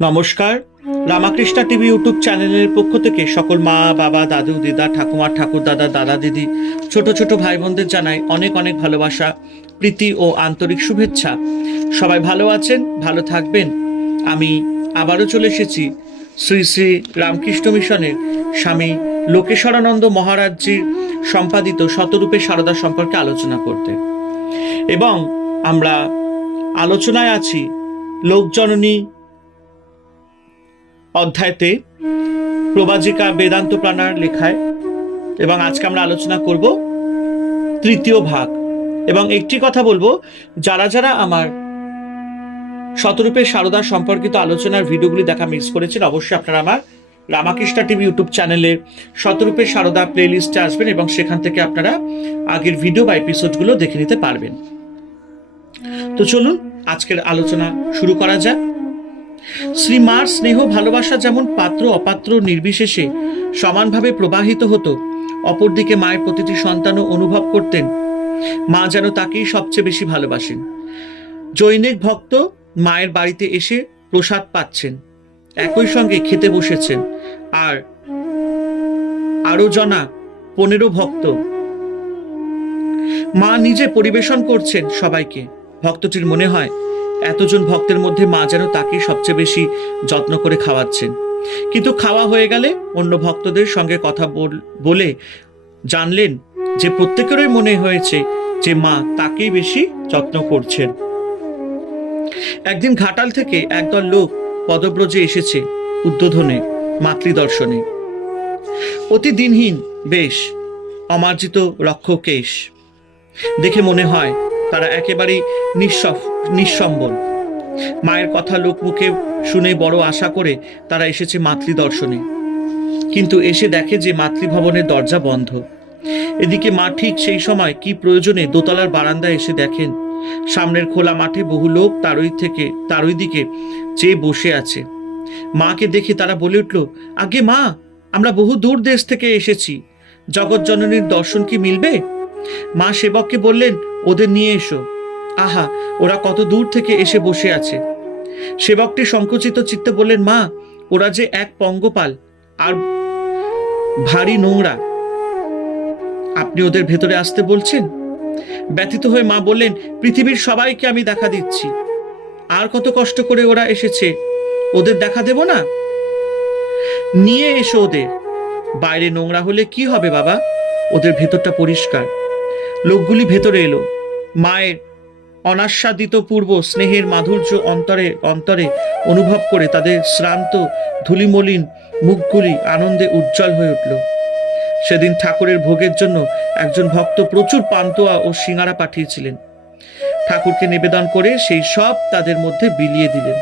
নমস্কার। Ramakrishna TV YouTube চ্যানেলের পক্ষ থেকে সকল মা বাবা দাদু দিদা ঠাকুমা ঠাকুর দাদা দাদা দিদি ছোট ছোট ভাই বোনদের জানাই অনেক অনেক ভালোবাসা, প্রীতি ও আন্তরিক শুভেচ্ছা। সবাই ভালো আছেন, ভালো থাকবেন। আমি আবারও চলে এসেছি শ্রী শ্রী রামকৃষ্ণ মিশনের স্বামী লোকেশ্বরানন্দ মহারাজজির সম্পাদিত শতরূপে সারদা সম্পর্কে আলোচনা করতে। এবং আমরা আলোচনায় আছি লোকজননী অধ্যায়তে প্রবাজিকা বেদান্ত প্রাণার লেখায়, এবং আজকে আমরা আলোচনা করব তৃতীয় ভাগ। এবং একটি কথা বলবো, যারা যারা আমার শতরূপে সারদা সম্পর্কিত আলোচনার ভিডিওগুলি দেখা মিস করেছেন, অবশ্যই আপনারা আমার রামাকৃষ্ণা টিভি ইউটিউব চ্যানেলের শতরূপে সারদা প্লে লিস্টে আসবেন এবং সেখান থেকে আপনারা আগের ভিডিও বা এপিসোডগুলো দেখে নিতে পারবেন। তো চলুন আজকের আলোচনা শুরু করা যাক। শ্রী মার স্নেহ ভালোবাসা যেমন পাত্র অপাত্র নির্বিশেষে সমানভাবে প্রবাহিত হতো, অপরদিকে মায়ের প্রতিটি সন্তানও অনুভব করতেন মা যেন তাকেই সবচেয়ে বেশি ভালোবাসেন। জৈনিক ভক্ত মায়ের বাড়িতে এসে প্রসাদ পাচ্ছেন, একই সঙ্গে খেতে বসেছেন, আর আরো জনা 15 ভক্ত মা নিজে পরিবেশন করছেন সবাইকে। ভক্তটির মনে হয় এতজন ভক্তের মধ্যে মা যেন তাকে সবচেয়ে বেশি যত্ন করে খাওয়াচ্ছেন। কিন্তু খাওয়া হয়ে গেলে অন্য ভক্তদের সঙ্গে কথা বলে জানলেন যে প্রত্যেকেরই মনে হয়েছে যে মা তাকেই বেশি যত্ন করছেন। একদিন ঘাটাল থেকে একদল লোক পদব্রজে এসেছে উদ্বোধনে মাতৃদর্শনে। অতি দিনহীন বেশ, অমার্জিত রক্ষকেশ দেখে মনে হয় তারা একেবারেই নিঃসম্বল। মায়ের কথা লোকমুখে শুনে বড় আশা করে তারা এসেছে মাতৃদর্শনে, কিন্তু এসে দেখে যে মাতৃভবনের দরজা বন্ধ। এদিকে মা ঠিক সেই সময় কি প্রয়োজনে দোতলার বারান্দায় এসে দেখেন সামনের খোলা মাঠে বহু লোক তারই দিকে চেয়ে বসে আছে। মাকে দেখে তারা বলে উঠল, আগে মা, আমরা বহু দূর দেশ থেকে এসেছি, জগৎ জননীর দর্শন কি মিলবে? মা সেবককে বললেন, ওদের নিয়ে এসো। আহা, ওরা কত দূর থেকে এসে বসে আছে। সেবকটি সংকুচিত চিত্তে বললেন, মা, ওরা যে এক পঙ্গপাল আর ভারী নোংরা, আপনি ওদের ভেতরে আসতে বলছেন? ব্যথিত হয়ে মা বললেন, পৃথিবীর সবাইকে আমি দেখা দিচ্ছি, আর কত কষ্ট করে ওরা এসেছে, ওদের দেখা দেব না? নিয়ে এসো ওদের। বাইরে নোংরা হলে কি হবে বাবা, ওদের ভেতরটা পরিষ্কার। লোকগুলি ভেতরে এলো। মায়ের অনাস্বাদিত পূর্ব স্নেহের মাধুর্য অন্তরে অন্তরে অনুভব করে তাদের শ্রান্ত ধুলিমলিন মুখগুলি আনন্দে উজ্জ্বল হয়ে উঠল। সেদিন ঠাকুরের ভোগের জন্য একজন ভক্ত প্রচুর পান্তুয়া ও সিঙ্গারা পাঠিয়েছিলেন। ঠাকুরকে নিবেদন করে সেই সব তাদের মধ্যে বিলিয়ে দিলেন।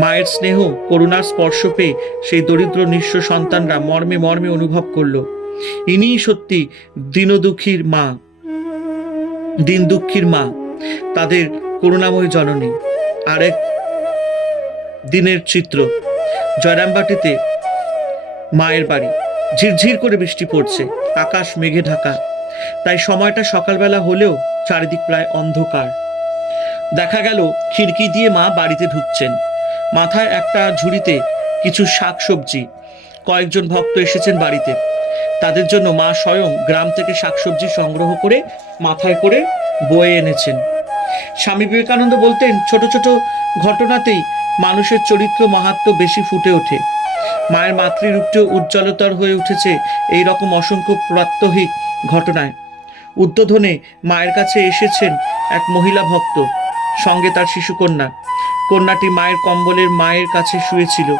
মায়ের স্নেহ করুণার স্পর্শ পেয়ে সেই দরিদ্র নিঃস্ব সন্তানরা মর্মে মর্মে অনুভব করল, ইনিই সত্যি দিন দুঃখীর মা, তাদের করুণাময়ী জননী। আরেক দিনের চিত্র, জয়রামবাটিতে মায়ের বাড়ি। ঝিরঝির করে বৃষ্টি পড়ছে, আকাশ মেঘে ঢাকা, তাই সময়টা সকালবেলা হলেও চারিদিক প্রায় অন্ধকার। দেখা গেল খিড়কি দিয়ে মা বাড়িতে ঢুকছেন। মাথায় একটা ঝুড়িতে কিছু শাকসবজি। কয়েকজন ভক্ত এসেছেন বাড়িতে, তাদের জন্য মা স্বয়ং গ্রাম থেকে শাকসবজি সংগ্রহ করে মাথায় করে বয়ে এনেছেন। স্বামী বিবেকানন্দ বলতেন, ছোট ছোট ঘটনাতেই মানুষের চরিত্র মাহাত্ম্য বেশি ফুটে ওঠে। মায়ের মাতৃরূপটিও উজ্জ্বলতর হয়ে উঠেছে এই রকম অসংখ্য প্রাত্যহিক ঘটনায়। উদ্বোধনে মায়ের কাছে এসেছেন এক মহিলা ভক্ত, সঙ্গে তার শিশুকন্যা। কন্যাটি মায়ের কম্বলের মায়ের কাছে শুয়েছিল।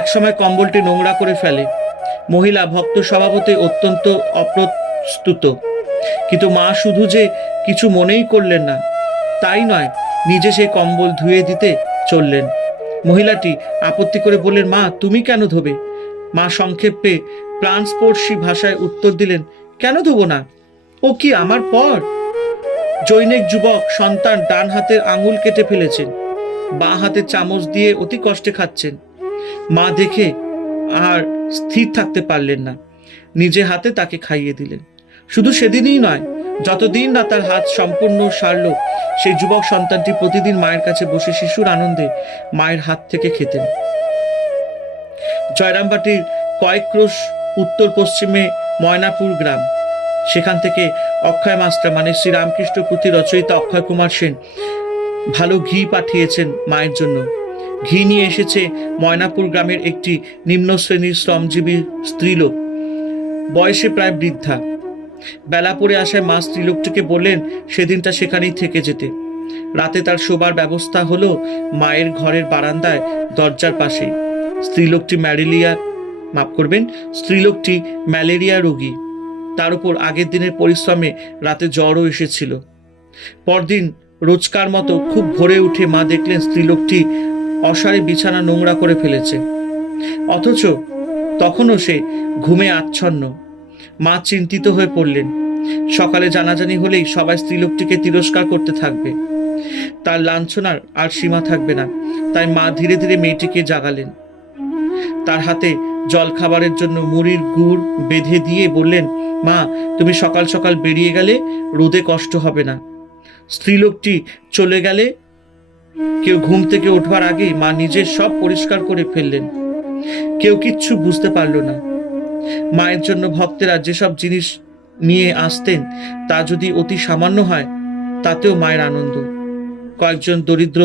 একসময় কম্বলটি নোংরা করে ফেলে। মহিলা ভক্ত স্বভাবতই অত্যন্ত অপ্রস্তুত, কিন্তু মা শুধু যে কিছু মনেই করলেন না তাই নয়, নিজে সেই কম্বল ধুয়ে দিতে চললেন। মহিলাটি আপত্তি করে বললেন, মা, তুমি কেন ধোবে? মা সংক্ষেপে প্রাণস্পর্শী ভাষায় উত্তর দিলেন, কেন ধোবো না? ও কি আমার পর? জৈনিক যুবক সন্তান ডান হাতের আঙুল কেটে ফেলেছেন, বাঁ হাতে চামচ দিয়ে অতি কষ্টে খাচ্ছেন। মা দেখে আর স্থির থাকতে পারলেন না, নিজে হাতে তাকে খাইয়ে দিলেন। শুধু সেদিনই নয়, যতদিন না তার হাত সম্পূর্ণ সারল, সেই যুবক সন্তানটি প্রতিদিন মায়ের কাছে বসে শিশুর আনন্দে মায়ের হাত থেকে খেতেন। জয়রামবাটির কয়েক ক্রোশ উত্তর পশ্চিমে ময়নাপুর গ্রাম। সেখান থেকে অক্ষয় মাস্টার মানে শ্রীরামকৃষ্ণ পুঁথি রচয়িতা অক্ষয় কুমার সেন ভালো ঘি পাঠিয়েছেন মায়ের জন্য। ঘি নিয়ে এসেছে ময়নাপুর গ্রামের একটি নিম্ন শ্রেণীর শ্রমজীবী স্ত্রীলোক, বয়সে প্রায় বৃদ্ধা। বেলা পড়ে আসায় মা স্ত্রীলোকটিকে বললেন সেদিনটা সেখানেই থেকে যেতে। রাতে তার শোবার ব্যবস্থা হলো মায়ের ঘরের বারান্দায় দরজার পাশেই। স্ত্রীলোকটি ম্যালেরিয়া রোগী, তার উপর আগের দিনের পরিশ্রমে রাতে জ্বরও এসেছিল। পরদিন রোজকার মতো খুব ভোরে উঠে মা দেখলেন স্ত্রীলোকটি অসারে বিছানা নোংরা করে ফেলেছে, অথচ তখনও সে ঘুমে আচ্ছন্ন। মা চিন্তিত হয়ে পড়লেন। সকালে জানাজানি হলেই সবাই স্ত্রীলোকটিকে তিরস্কার করতে থাকবে, তার লাঞ্ছনার আর সীমা থাকবে না। তাই মা ধীরে ধীরে মেয়েটিকে জাগালেন। তার হাতে জল খাবারের জন্য মুড়ির গুড় বেঁধে দিয়ে বললেন, মা তুমি সকাল সকাল বেরিয়ে গেলে রোদে কষ্ট হবে না। স্ত্রীলোকটি চলে গেলে কেউ ঘুম থেকে ওঠবার আগে মা নিজের সব পরিষ্কার করে ফেললেন। কেউ কিচ্ছু বুঝতে পারল না। মায়ের জন্য ভক্তেরা যেসব জিনিস নিয়ে আসতেন তা যদি অতি সামান্য হয় তাতেও মায়ের আনন্দ। কয়েকজন দরিদ্র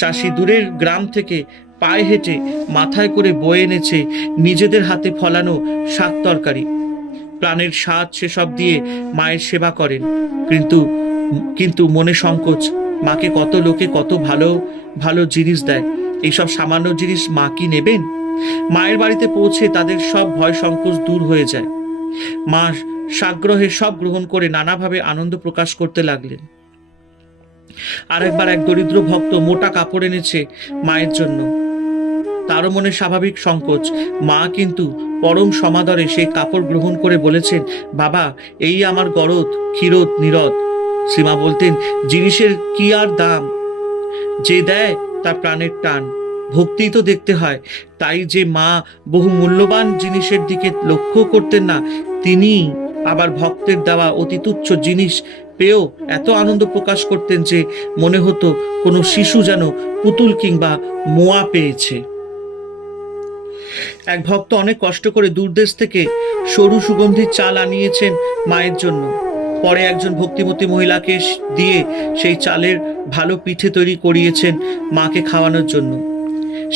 চাষি দূরের গ্রাম থেকে পায়ে হেঁটে মাথায় করে বয়ে এনেছে নিজেদের হাতে ফলানো শাক তরকারি। প্রাণের স্বাদ সেসব দিয়ে মায়ের সেবা করেন, কিন্তু মনে সংকোচ। মাকে কত লোকে কত ভালো ভালো জিনিস দেয়, এইসব সামান্য জিনিস মা কি নেবেন? মায়ের বাড়িতে পৌঁছে তাদের সব ভয় সংকোচ দূর হয়ে যায়। মা সাগ্রহে সব গ্রহণ করে নানাভাবে আনন্দ প্রকাশ করতে লাগলেন। আর একবার এক দরিদ্র ভক্ত মোটা কাপড় এনেছে মায়ের জন্য। তারও মনে স্বাভাবিক সংকোচ। মা কিন্তু পরম সমাদরে সেই কাপড় গ্রহণ করে বলেছেন, বাবা এই আমার গরদ ক্ষীরদ নিরদ। শ্রীমা বলতেন, জিনিসের কি আর দাম, যে দেয় তার প্রাণের টান, ভক্তি তো দেখতে হয়। তাই যে মা বহু মূল্যবান জিনিসের দিকে লক্ষ্য করতেন না, তিনি আবার ভক্তের দেওয়া অতি তুচ্ছ জিনিস পেয়েও এত আনন্দ প্রকাশ করতেন যে মনে হতো কোনো শিশু যেন পুতুল কিংবা মোয়া পেয়েছে। এক ভক্ত অনেক কষ্ট করে দূরদেশ থেকে সরু সুগন্ধি চাল আনিয়েছেন মায়ের জন্য। পরে একজন ভক্তিমতী মহিলাকে দিয়ে সেই চালের ভালো পিঠে তৈরি করিয়েছেন মাকে খাওয়ানোর জন্য।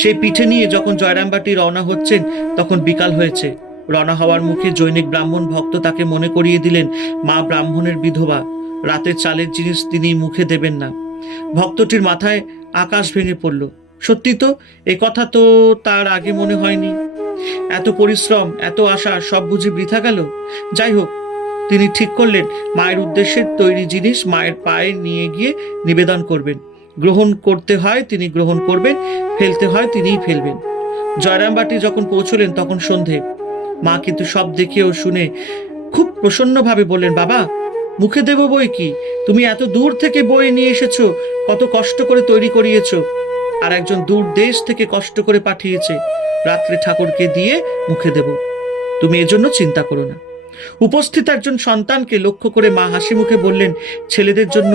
সেই পিঠে নিয়ে যখন জয়রামবাটি রওনা হচ্ছেন তখন বিকাল হয়েছে। রওনা হওয়ার মুখে জৈনিক ব্রাহ্মণ ভক্ত তাকে মনে করিয়ে দিলেন মা ব্রাহ্মণের বিধবা, রাতের চালের জিনিস তিনি মুখে দেবেন না। ভক্তটির মাথায় আকাশ ভেঙে পড়ল। সত্যি তো, এ কথা তো তার আগে মনে হয়নি। এত পরিশ্রম, এত আশা, সব বুঝি বৃথা গেল? যাই হোক, তিনি ঠিক করলেন মায়ের উদ্দেশ্যে তৈরি জিনিস মায়ের পায়ে নিয়ে গিয়ে নিবেদন করবেন। গ্রহণ করতে হয় তিনি গ্রহণ করবেন, ফেলতে হয় তিনিই ফেলবেন। জয়রামবাটি যখন পৌঁছলেন তখন সন্ধে। মা কিন্তু সব দেখে ও শুনে খুব প্রসন্নভাবে বললেন, বাবা মুখে দেব বই কি, তুমি এত দূর থেকে বই নিয়ে এসেছো, কত কষ্ট করে তৈরি করিয়েছো, আর একজন দূর দেশ থেকে কষ্ট করে পাঠিয়েছে, রাত্রে ঠাকুরকে দিয়ে মুখে দেব, তুমি এজন্য চিন্তা করো না। উপস্থিত একজন সন্তানকে লক্ষ্য করে মা হাসি মুখে বললেন, ছেলেদের জন্য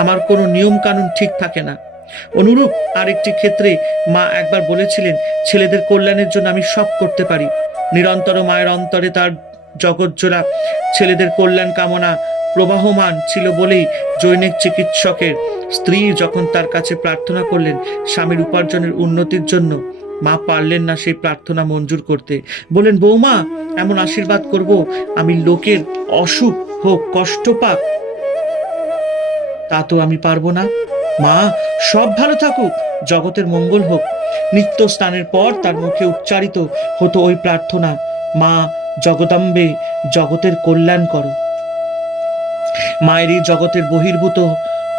আমার কোনো নিয়ম কানুন ঠিক থাকে না। অনুরূপ আরেকটি ক্ষেত্রে মা একবার বলেছিলেন, ছেলেদের কল্যাণের জন্য আমি সব করতে পারি। নিরন্তর মায়ের অন্তরে তার জগৎজোড়া ছেলেদের কল্যাণ কামনা প্রবাহমান ছিল বলেই জৈনিক চিকিৎসকের স্ত্রী যখন তার কাছে প্রার্থনা করলেন স্বামীর উপার্জনের উন্নতির জন্য, মা পারলেন না সেই প্রার্থনা মঞ্জুর করতে। বলেন, বৌমা এমন আশীর্বাদ করব আমি লোকের অসুখ হোক, কষ্ট পাক, তা তো আমি পারবো না। মা সব ভালো থাকুক, জগতের মঙ্গল হোক। নিত্য স্নানের পর তার মুখে উচ্চারিত হতো ওই প্রার্থনা, মা জগদম্বে জগতের কল্যাণ করো। মায়েরই জগতের বহির্ভূত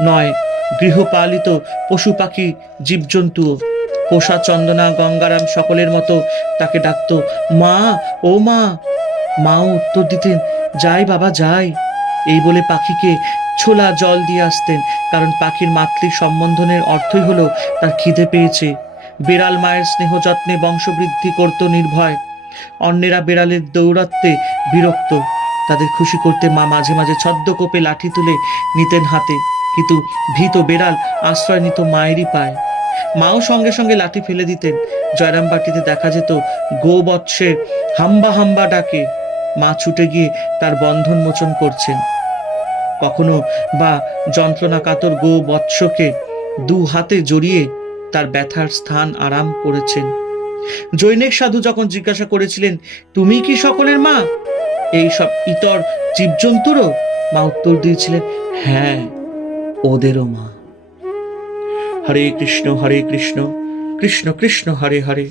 নয়, গৃহপালিত পশু পাখি জীবজন্তুও পোষা চন্দনা গঙ্গারাম সকলের মতো তাকে ডাকতো, মা ও মা। মাও উত্তর দিতেন, যাই বাবা যাই, এই বলে পাখিকে ছোলা জল দিয়ে আসতেন। কারণ পাখির মাতৃ সম্বন্ধনের অর্থই হলো তার খিদে পেয়েছে। বিড়াল মায়ের স্নেহ যত্নে বংশবৃদ্ধি করত নির্ভয়। অন্যেরা বিড়ালের দৌরাত্মে বিরক্ত, তাদের খুশি করতে মা মাঝে মাঝে ছদ্মকোপে লাঠি তুলে নিতেন হাতে, কিন্তু ভীত বেড়াল আশ্রয় নিত মায়েরই পায়। মাও সঙ্গে সঙ্গে লাঠি ফেলে দিতেন। জয়রামবাটিতে দেখা যেত গোবৎসের হাম্বা হাম্বা ডাকে মা ছুটে গিয়ে তার বন্ধন মোচন করছেন, কখনো বা যন্ত্রণা কাতর গোবৎসকে দু হাতে জড়িয়ে তার ব্যথার স্থান আরাম করেছেন। জৈনিক সাধু যখন জিজ্ঞাসা করেছিলেন, তুমি কি সকলের মা, এই সব ইতর জীবজন্তুরও? মা উত্তর দিয়েছিলেন, হ্যাঁ, ওদেরও মা। হরে কৃষ্ণ কৃষ্ণ কৃষ্ণ হরে হরে,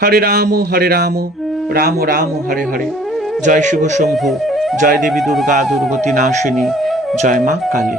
হরে রাম রাম রাম হরে হরে। জয় শিব শম্ভু, জয় দেবী দুর্গা দুর্গতি নাশিনী, জয় মা কালী।